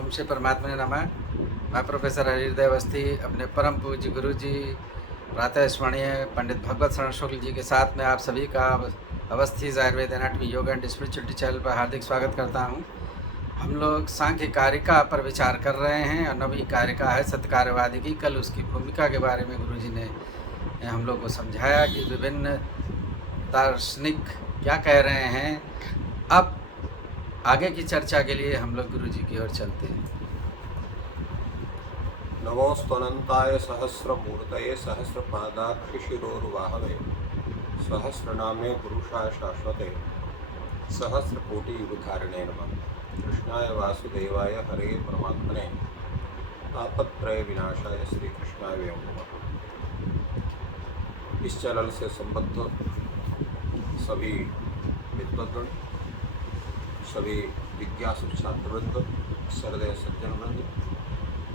ओम श्री परमात्मा ने नमः। मैं प्रोफेसर हरिहृदय अवस्थी अपने परम पूज्य गुरु जी प्रातः स्मरणीय पंडित भगवत शरण शुक्ल जी के साथ में आप सभी का Awasthi Ayurveda anatomy yoga and spirituality channel पर हार्दिक स्वागत करता हूं। हम लोग सांख्य कारिका पर विचार कर रहे हैं और नवी कारिका है सत्कार्यवादी की। कल उसकी भूमिका के बारे में गुरु जी ने हम लोग को समझाया कि विभिन्न दार्शनिक क्या कह रहे हैं। अब आगे की चर्चा के लिए हम लोग गुरु जी की ओर चलते हैं। नमोस्तनंताय सहस्रमूर्तये सहस्रपादाक्षिशिरोर्वाहवे सहस्रनामे पुरुषाय शाश्वते सहस्रकोटियुगधारिणे नमः। कृष्णाय वासुदेवाय हरे परमात्मने तापत्रय विनाशाय श्री कृष्णाय वयं नमः। इस चैनल से संबद्ध सभी विद्वद्गण, सभी जिज्ञासु छात्रवृंद, सहृदय सज्जनवृंद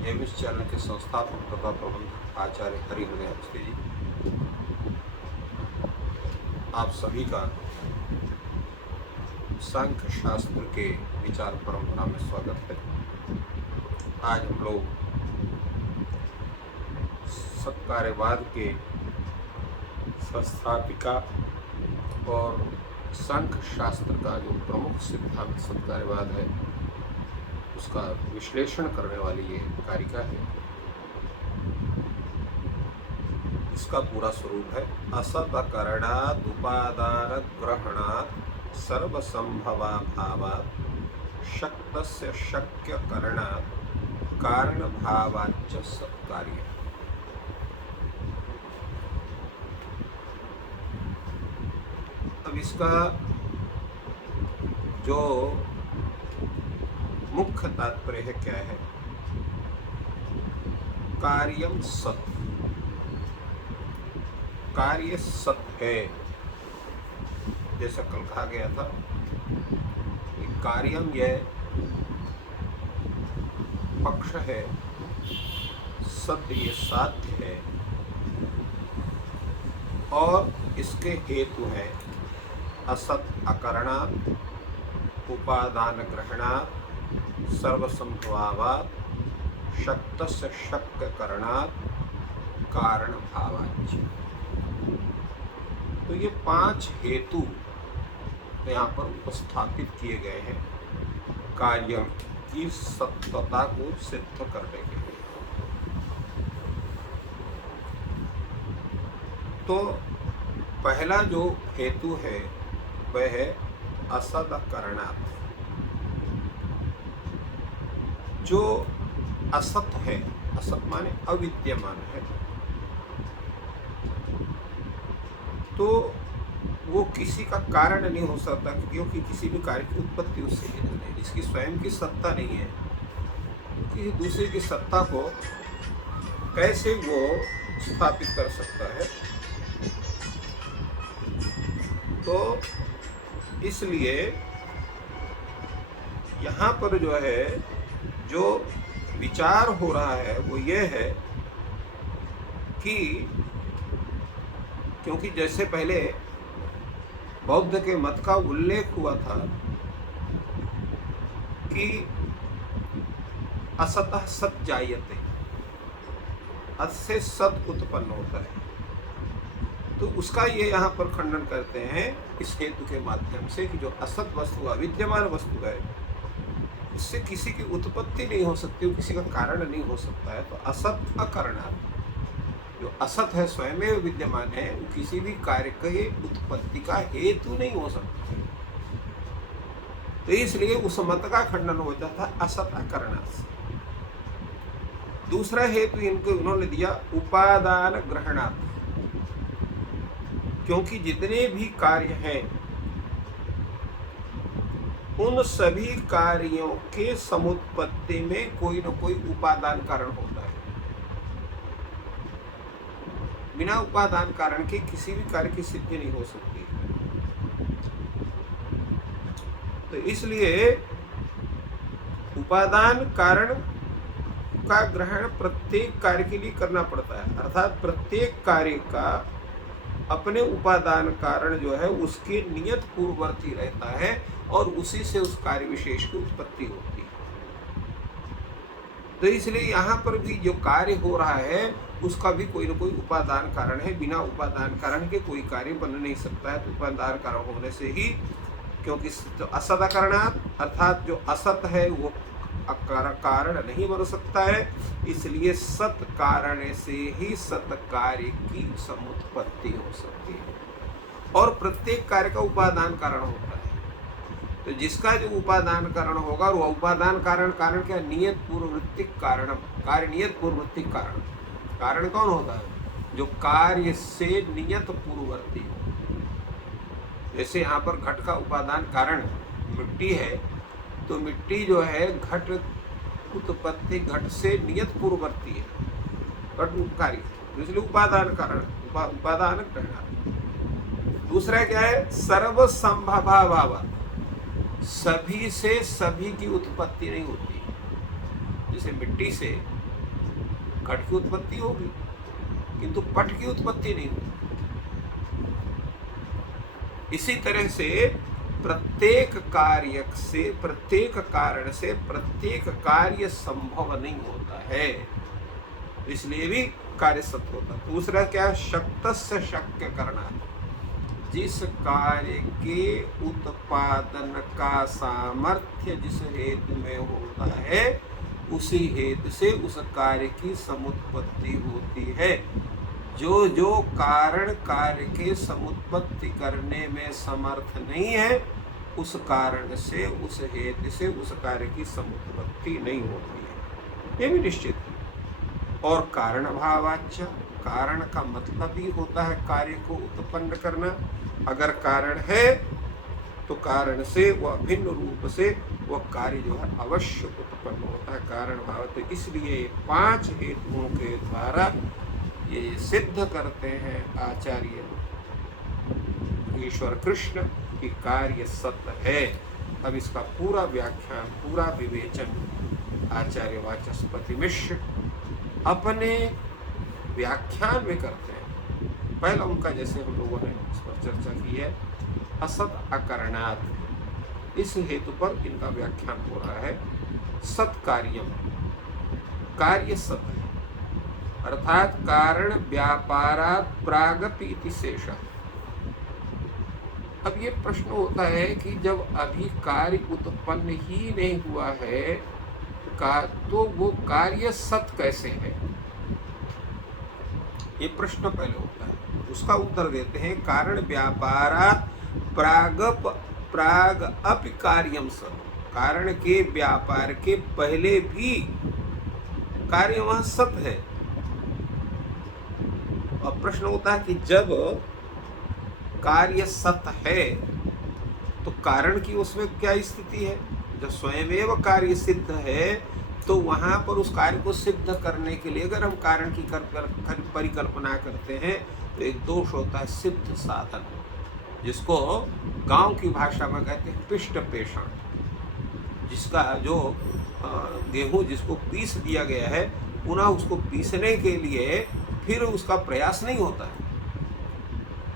एवं इस चैनल के संस्थापक तथा प्रबंधक आचार्य हरिहृदय अवस्थी जी, आप सभी का सांख्य शास्त्र के विचार परंपरा में स्वागत है। आज हम लोग सत्कार्यवाद के संस्थापिका और सांख्य शास्त्र का जो प्रमुख सिद्धांत सत्कार्यवाद है उसका विश्लेषण करने वाली ये कारिका है। इसका पूरा स्वरूप है असतकरणात् उपादान ग्रहणात् सर्वसंभवाभावात् शक्तस्य शक्य करणात् कारण भावाच्च सत्कार्य। अब इसका जो मुख्य तात्पर्य है क्या है? कार्यम सत, कार्य सत है। जैसा कल कहा गया था कि कार्यम यह पक्ष है, सत्य ये साध्य है और इसके हेतु है असत अकरणात् उपादान ग्रहणात् सर्वसंभवात् शक्तस्य शक्य करणात् कारण भावाच्च। तो ये 5 हेतु यहाँ पर उपस्थापित किए गए हैं कार्य की सत्यता को सिद्ध करने के लिए। तो पहला जो हेतु है वह है असद करणात्। जो असत है, असत माने अविद्यमान है, तो वो किसी का कारण नहीं हो सकता, क्योंकि किसी भी कार्य की उत्पत्ति उससे ही नहीं है। जिसकी स्वयं की सत्ता नहीं है, किसी दूसरे की सत्ता को कैसे वो स्थापित कर सकता है? तो इसलिए यहाँ पर जो है, जो विचार हो रहा है वो ये है कि क्योंकि जैसे पहले बौद्ध के मत का उल्लेख हुआ था कि असतः सत जायते, अत से सत उत्पन्न होता है, तो उसका ये यहाँ पर खंडन करते हैं इस हेतु के माध्यम से कि जो असत वस्तु, अविद्यमान वस्तु है, इससे किसी की उत्पत्ति नहीं हो सकती, किसी का कारण नहीं हो सकता है। तो असत अकरणात्, जो असत है स्वयं विद्यमान है, वो किसी भी कार्य के उत्पत्ति का हेतु नहीं हो सकता। तो इसलिए उस मत का खंडन हो जाता है असत अकरणात्। दूसरा हेतु इनको उन्होंने दिया उपादान ग्रहणात्, क्योंकि जितने भी कार्य हैं उन सभी कार्यों के समुत्पत्ति में कोई न कोई उपादान कारण होता है। बिना उपादान कारण के किसी भी कार्य की सिद्धि नहीं हो सकती। तो इसलिए उपादान कारण का ग्रहण प्रत्येक कार्य के लिए करना पड़ता है, अर्थात प्रत्येक कार्य का अपने उपादान कारण जो है उसके नियत पूर्ववर्ती रहता है और उसी से उस कार्य विशेष की उत्पत्ति होती है। तो इसलिए यहाँ पर भी जो कार्य हो रहा है उसका भी कोई न कोई उपादान कारण है। बिना उपादान कारण के कोई कार्य बन नहीं सकता है। तो उपादान कारण होने से ही, क्योंकि जो असत अकारणात् अर्थात जो असत है वो कारण नहीं बन सकता है, इसलिए सत कारण से ही सत कार्य की समुत्पत्ति हो सकती है। और प्रत्येक कार्य का उपादान कारण होता है। तो जिसका जो उपादान कारण होगा वो उपादान कारण, कारण क्या, नियत पूर्ववृत्तिक कारण, कार्य नियत पूर्ववृत्तिक कारण। कारण कौन होता है, जो कार्य से नियत पूर्ववर्ती हो। जैसे यहाँ पर घट का उपादान कारण मिट्टी है, तो मिट्टी जो है घट उत्पत्ति घट से नियत पूर्ववर्ती है, घट कार्य, इसलिए उपादान कारण, उपादान कारण। दूसरा क्या है, सर्व संभवाभाव, सभी से सभी की उत्पत्ति नहीं होती। जैसे मिट्टी से घट की उत्पत्ति होगी किंतु पट की उत्पत्ति नहीं होगी। इसी तरह से प्रत्येक कार्य से, प्रत्येक कारण से प्रत्येक कार्य संभव नहीं होता है, इसलिए भी कार्य सत्य होता। दूसरा क्या, शक्तस्य शक्य करना, जिस कार्य के उत्पादन का सामर्थ्य जिस हेतु में होता है उसी हेतु से उस कार्य की समुत्पत्ति होती है। जो जो कारण कार्य के समुत्पत्ति करने में समर्थ नहीं है, उस कारण से, उस हेतु से उस कार्य की समुत्पत्ति नहीं होती है, ये भी निश्चित है। और कारण भावाच्य, कारण का मतलब ही होता है कार्य को उत्पन्न करना। अगर कारण है तो कारण से वह भिन्न रूप से वह कार्य जो है अवश्य उत्पन्न होता है, कारण भाव। तो इसलिए 5 हेतुओं के द्वारा ये सिद्ध करते हैं आचार्य ईश्वर कृष्ण की कार्य सत्य है। अब इसका पूरा व्याख्यान, पूरा विवेचन आचार्य वाचस्पति मिश्र अपने व्याख्यान में करते हैं। पहला उनका, जैसे हम लोगों ने इस पर चर्चा की है, असत अकरणात्, इस हेतु पर इनका व्याख्यान हो रहा है। सत्कार्यम, कार्य सत है, अर्थात कारण व्यापारात् प्रागपि इति शेषः। अब ये प्रश्न होता है कि जब अभी कार्य उत्पन्न ही नहीं हुआ है तो वो कार्य सत कैसे है, ये प्रश्न पहले होता है। उसका उत्तर देते हैं, कारण व्यापारात् प्राग अपि कार्यम सत, कारण के व्यापार के पहले भी कार्य वहां सत है। और प्रश्न होता है कि जब कार्य सत है तो कारण की उसमें क्या स्थिति है। जब स्वयमेव कार्य सिद्ध है तो वहां पर उस कार्य को सिद्ध करने के लिए अगर हम कारण की परिकल्पना करते हैं तो एक दोष होता है सिद्ध साधन, जिसको गांव की भाषा में कहते हैं पिष्ट पेषण। जिसका जो गेहूं जिसको पीस दिया गया है, पुनः उसको पीसने के लिए फिर उसका प्रयास नहीं होता है।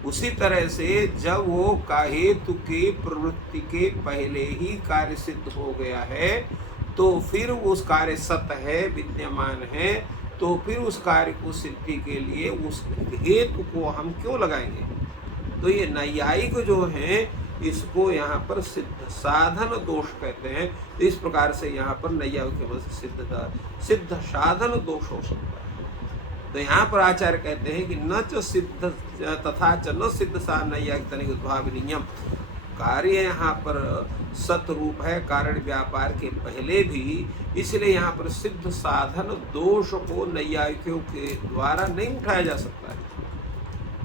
उसी तरह से जब वो हेतु के प्रवृत्ति के पहले ही कार्य सिद्ध हो गया है तो फिर उस कार्य सत है, विद्यमान है, तो फिर उस कार्य को सिद्धि के लिए उस हेतु को हम क्यों लगाएंगे। तो ये नैयायिक जो हैं इसको यहाँ पर सिद्ध साधन दोष कहते हैं। तो इस प्रकार से यहाँ पर नैयायिक के मत से सिद्ध साधन दोष हो सकता है। तो यहाँ पर आचार्य कहते हैं कि न च सिद्ध तथा च न सिद्ध सा नैयायिक तनिक उद्भावनीयम, कार्य यहाँ पर सत रूप है कारण व्यापार के पहले भी, इसलिए यहाँ पर सिद्ध साधन दोष को नैयायिकों के द्वारा नहीं उठाया जा सकता है।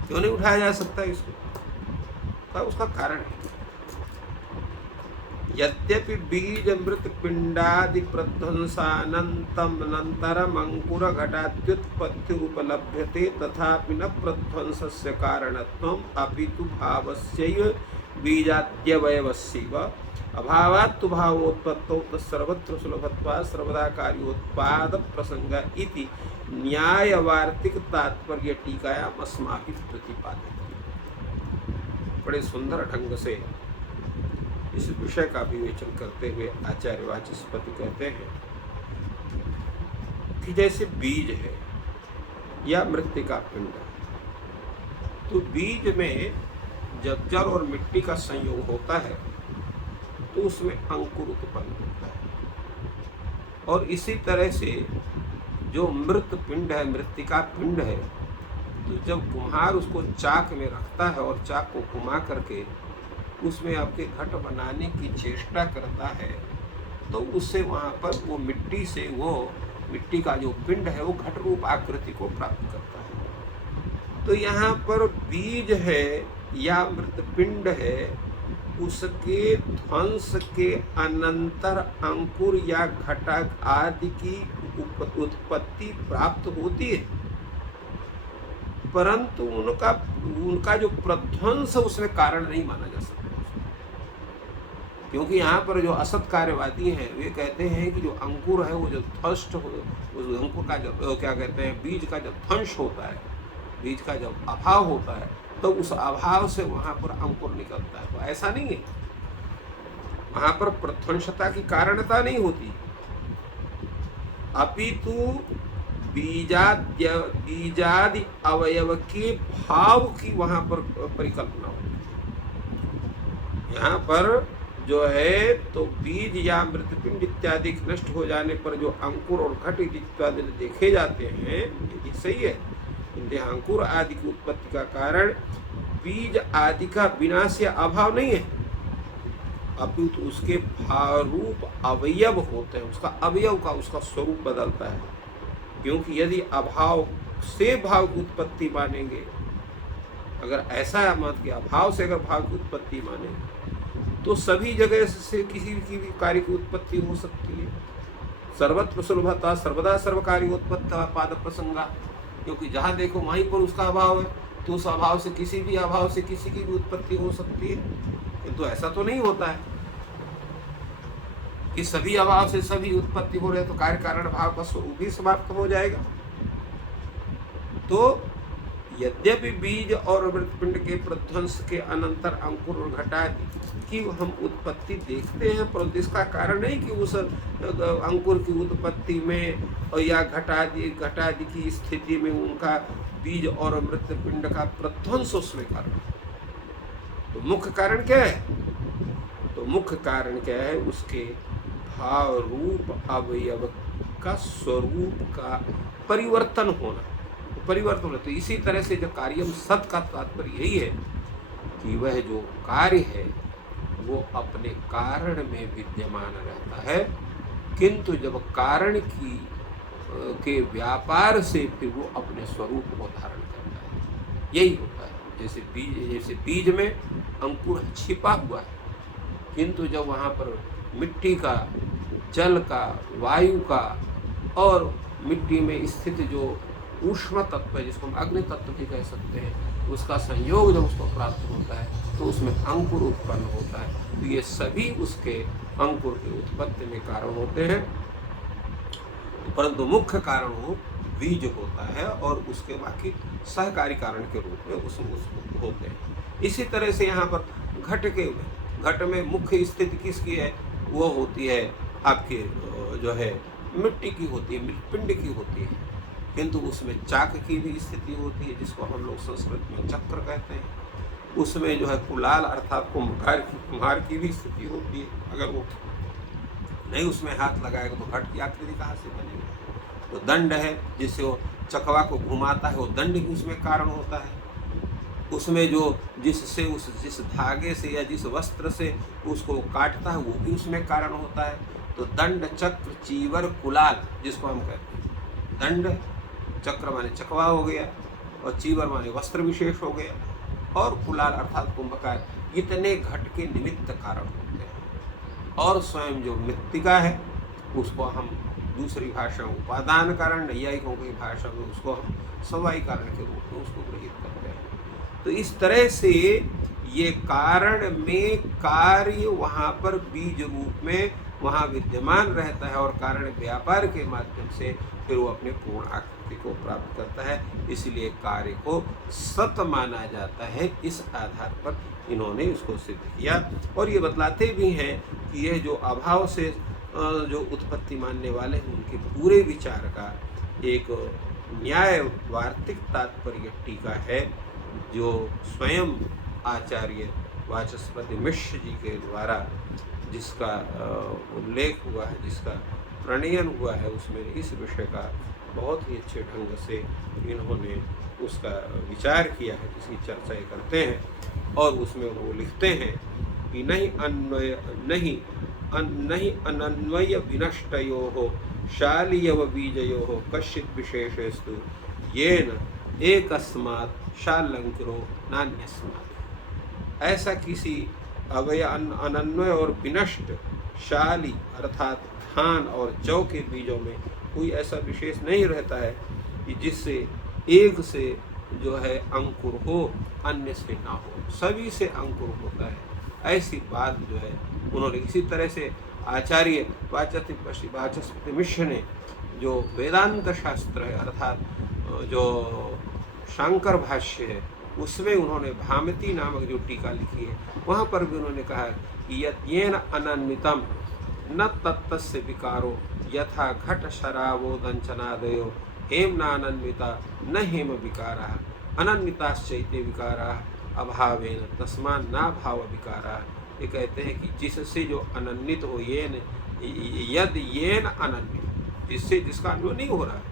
क्यों नहीं उठाया जा सकता है इसको, तो उसका कारण है। यद्यपि बीज मृत पिंडादि प्रध्वंसानंतम नंतरम अंकुर घटाद्युत्पत्ति उपलभ्यते तथापि न प्रध्वंसस्य कारणत्वम अपितु भावस्यैव बीजाद्यवयवस्यैव अभावात् भावोत्पत्तौ तत्सर्वत्र सुलभत्वात् सर्वदा कार्योत्पाद प्रसंग इति न्यायवार्तिक तात्पर्य टीकायाम् अस्माभिः प्रतिपादितम्। बड़े सुंदर ढंग से इस विषय का विवेचन करते हुए आचार्य वाचस्पति कहते हैं कि जैसे बीज है या मृत्तिका पिंड है, तो बीज में जब जल और मिट्टी का संयोग होता है तो उसमें अंकुर उत्पन्न होता है। और इसी तरह से जो मृत पिंड है, मृत्तिका पिंड है, तो जब कुम्हार उसको चाक में रखता है और चाक को घुमा करके उसमें आपके घट बनाने की चेष्टा करता है, तो उससे वहाँ पर वो मिट्टी से वो मिट्टी का जो पिंड है वो घट रूप आकृति को प्राप्त करता है। तो यहाँ पर बीज है या मृत पिंड है, उसके ध्वंस के अनंतर अंकुर या घटक आदि की उत्पत्ति प्राप्त होती है, परंतु उनका जो प्रध्वंस उसमें कारण नहीं माना जा सकता। क्योंकि यहाँ पर जो असत कार्यवादी हैं वे कहते हैं कि जो अंकुर है वो जो ध्वस्त हो, उस अंकुर का जब क्या कहते हैं, बीज का जब ध्वंस होता है, बीज का जब अभाव होता है, तो उस अभाव से वहाँ पर अंकुर निकलता है। तो ऐसा नहीं है, वहाँ पर प्रध्वंसता की कारणता नहीं होती, अपितु बीजादि अवयव के भाव की वहाँ पर परिकल्पना होती है। यहाँ पर जो है तो बीज या मृतपिंड इत्यादि नष्ट हो जाने पर जो अंकुर और घट इत्यादि देखे जाते हैं, ये सही है। इनके अंकुर आदि की उत्पत्ति का कारण बीज आदि का विनाश या अभाव नहीं है, अपितु उसके भारूप अवयव होते हैं, उसका अवयव का उसका स्वरूप बदलता है। क्योंकि यदि अभाव से भाव की उत्पत्ति मानेंगे, अगर ऐसा मत कि अभाव से अगर भाव की उत्पत्ति मानेंगे, तो सभी जगह से किसी भी कार्य की उत्पत्ति हो सकती है। सर्वत्र सुलभता सर्वदा सर्वकार्य उत्पत्ति पाद प्रसंगा, क्योंकि जहाँ देखो वहीं पर उसका अभाव है, तो उस अभाव से किसी भी अभाव से किसी की भी उत्पत्ति हो सकती है। किंतु ऐसा तो नहीं होता है कि सभी अभाव से सभी उत्पत्ति हो रहे, तो कार्य कारण भाव का स्वरूप भी समाप्त हो जाएगा। तो यद्यपि बीज और मृतपिंड के प्रध्वंस के अनंतर अंकुर और घटादि की हम उत्पत्ति देखते हैं, परंतु इसका कारण नहीं कि उस अंकुर की उत्पत्ति में और या घटादि की स्थिति में उनका बीज और मृतपिंड का प्रध्वंस उसमें कारण। तो मुख्य कारण क्या है? तो मुख्य कारण क्या है? उसके भाव रूप अवयव का स्वरूप का परिवर्तन होना, परिवर्तन होता। तो इसी तरह से जो कार्यम सत का तात्पर्य यही है कि वह जो कार्य है वो अपने कारण में विद्यमान रहता है, किंतु जब कारण के व्यापार से फिर वो अपने स्वरूप को धारण करता है। यही होता है। जैसे बीज में अंकुर छिपा हुआ है, किंतु जब वहाँ पर मिट्टी का, जल का, वायु का और मिट्टी में स्थित जो ऊष्मा तत्व है, जिसको हम अग्नि तत्व भी कह सकते हैं, उसका संयोग जब उसको प्राप्त होता है तो उसमें अंकुर उत्पन्न होता है। तो ये सभी उसके अंकुर की उत्पत्ति में कारण होते हैं, परंतु मुख्य कारण वो बीज होता है और उसके बाकी सहकारी कारण के रूप में उसमें होते हैं। इसी तरह से यहाँ पर घट में मुख्य स्थिति किसकी है? वो होती है आपके जो है मिट्टी की होती है, पिंड की होती है, किंतु उसमें चाक की भी स्थिति होती है, जिसको हम लोग संस्कृत में चक्र कहते हैं। उसमें जो है कुलाल अर्थात कुम्हार की भी स्थिति होती है। अगर वो नहीं उसमें हाथ लगाएगा तो घट की आकृति कहाँ से बनेगी? तो दंड है, जिससे वो चकवा को घुमाता है, वो दंड भी उसमें कारण होता है। उसमें जो जिस धागे से या जिस वस्त्र से उसको काटता है, वो भी उसमें कारण होता है। तो दंड, चक्र, चीवर, कुलाल जिसको हम कहते हैं। दंड, चक्र माने चकवा हो गया, और चीवर माने वस्त्र विशेष हो गया, और कुलाल अर्थात कुंभकार, इतने घट के निमित्त कारण होते हैं। और स्वयं जो मृत्तिका है उसको हम दूसरी भाषा में उपादान कारण, नैयायिकों की भाषा में उसको हम समवायी कारण के रूप में उसको गृहीत करते हैं। तो इस तरह से ये कारण में कार्य वहाँ पर बीज रूप में वहाँ विद्यमान रहता है, और कारण व्यापार के माध्यम से फिर वो अपने पूर्ण आकृति को प्राप्त करता है। इसलिए कार्य को सत माना जाता है। इस आधार पर इन्होंने इसको सिद्ध किया, और ये बतलाते भी हैं कि ये जो अभाव से जो उत्पत्ति मानने वाले हैं उनके पूरे विचार का एक न्याय वार्तिक तात्पर्य टीका है, जो स्वयं आचार्य वाचस्पति मिश्र जी के द्वारा जिसका उल्लेख हुआ है, जिसका प्रणयन हुआ है, उसमें इस विषय का बहुत ही अच्छे ढंग से इन्होंने उसका विचार किया है, जिसकी चर्चा करते हैं। और उसमें वो लिखते हैं कि नहीं अनन्वय विनष्टयो शालीयव बीजयो कश्चित् विशेषेस्तु येन एकस्मात् शालंकृतो नान्यस्मात्। ऐसा किसी अनन्वय और विनष्ट शाली अर्थात धान और जौ के बीजों में कोई ऐसा विशेष नहीं रहता है कि जिससे एक से जो है अंकुर हो, अन्य से ना हो, सभी से अंकुर होता है। ऐसी बात जो है उन्होंने इसी तरह से आचार्य वाचस्पति मिश्र ने जो वेदांत शास्त्र है अर्थात जो शांकर भाष्य है उसमें उन्होंने भामती नामक जो टीका लिखी है वहाँ पर भी उन्होंने कहा कि येन अनन्वितम न तत्तस्य विकारो यथा घट शरावोदंचनादयो हेमनान्विता न हेम विकारा अनन्विताश्चैते विकारा अभावेन तस्मान् न भाव विकारा। ये कहते हैं कि जिससे जो अनन्वित हो येन अनन्वित, जिससे जिसका अन्वय नहीं हो रहा है,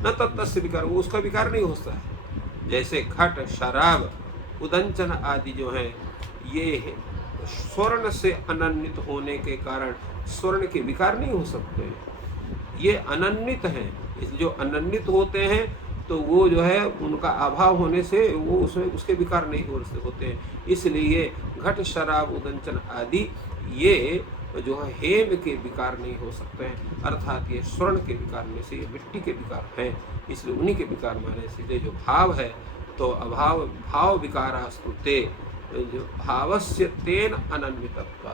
न तत्तस्य विकार, वो उसका विकार नहीं होता है। जैसे घट शराब उदंचन आदि जो हैं ये स्वर्ण से अनन्वित होने के कारण स्वर्ण के विकार नहीं हो सकते, ये अनन्वित हैं। जो अनन्वित होते हैं तो वो जो है उनका अभाव होने से वो उसमें उसके विकार नहीं होते हैं। इसलिए घट शराब उदंचन आदि ये जो है हेम के विकार नहीं हो सकते हैं, अर्थात ये स्वर्ण के विकार में से ये मिट्टी के विकार हैं, इसलिए उन्हीं के विकार माने से जो भाव है तो अभाव भाव विकारास्तु ते, जो भावस्य तेन अनन्वितत्व,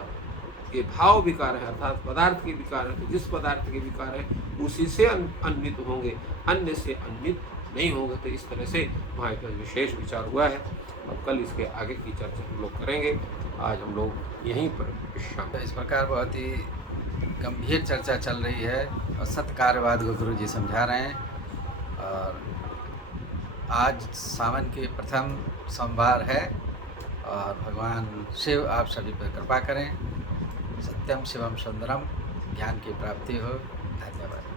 ये भाव विकार है अर्थात पदार्थ के विकार है, तो जिस पदार्थ के विकार है उसी से अन्वित होंगे, अन्य से अन्वित नहीं होंगे। तो इस तरह से वहाँ एक विशेष विचार हुआ है। अब कल इसके आगे की चर्चा हम लोग करेंगे। आज हम लोग यहीं पर विश्राम। तो इस प्रकार बहुत ही गंभीर चर्चा चल रही है और सत्कार्यवाद को गुरु जी समझा रहे हैं। और आज सावन की प्रथम सोमवार है और भगवान शिव आप सभी पर कृपा करें। सत्यम शिवम सुंदरम, ज्ञान की प्राप्ति हो। धन्यवाद।